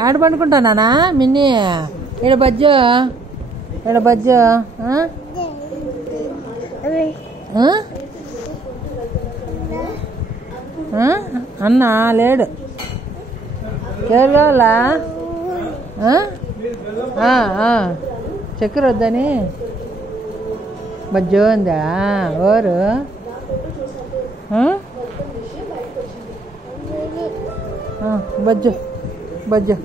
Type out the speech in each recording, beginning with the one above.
ఆడ పండుకుంటానా మిన్ని? ఈడ బజ్జో ఈడ బజ్జో అన్నా లేడు కేరళ చక్కెర వద్దని బజ్జో ఉందా ఓరు బజ్జో బజ్జో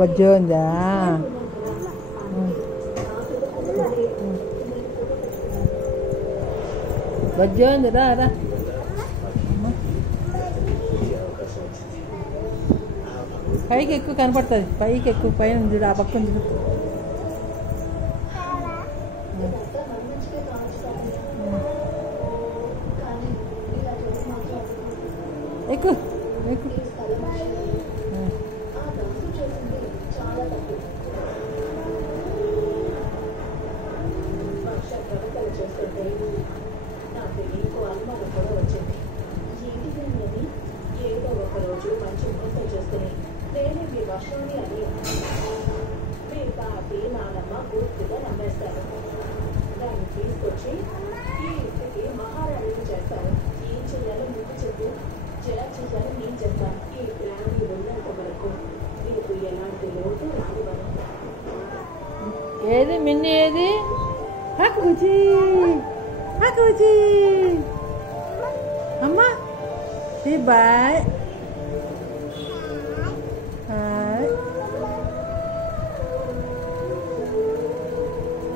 బజ్జో ఉందా బజ్జో ఉంది రా రా పైకి ఎక్కువ కనపడుతుంది పైకి ఎక్కువ పైన చూడు ఆ పక్కన చూడు ఎక్కువ ఎక్కువ నాకు ఇంకో అనుమానం కూడా వచ్చింది. ఏంటిదని ఏదో ఒక రోజు మంచి మోసం చేసుకుని నేనే మీ వర్షాన్ని అని మీరు తాతి నానమ్మ పూర్తిగా నమ్మేస్తారు. దాన్ని తీసుకొచ్చి ఈ ఇంటికి మహారాణిని చేస్తారు. ఏం చెయ్యాలో మీకు చెప్పు, ఎలా చెయ్యాలో నేను చెప్తాను. ఈ ప్లాన్ ఉన్నంత వరకు మీకు ఎలాంటి లోటు రానివ్వను. ఏది మిన్ని ఏది హక్కుచి హక్కుచి అమ్మా సీ బాయ్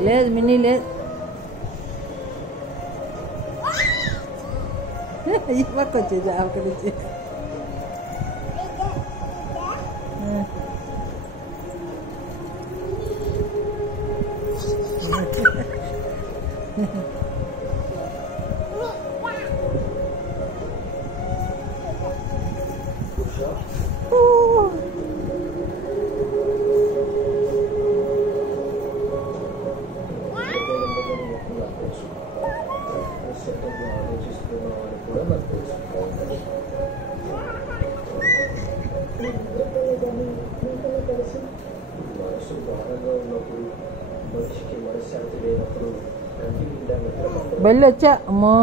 లేదు మిన్నీ లేదు ఈ పక్క వచ్చేది అక్కడి నుంచి బెల్లి వచ్చా అమ్మో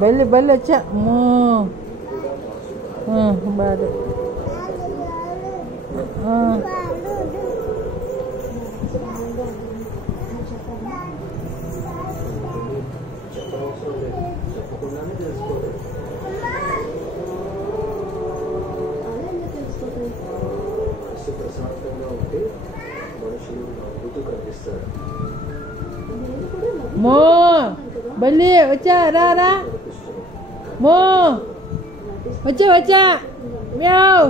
బెల్లి వచ్చా అమ్మో బాగా ప్రశాంతంగా ఉంటే మనుషులు నవ్వుతూ కనిపిస్తారు. మో బల్లి వచ్చా రా రా మో వచ్చా మ్యావ్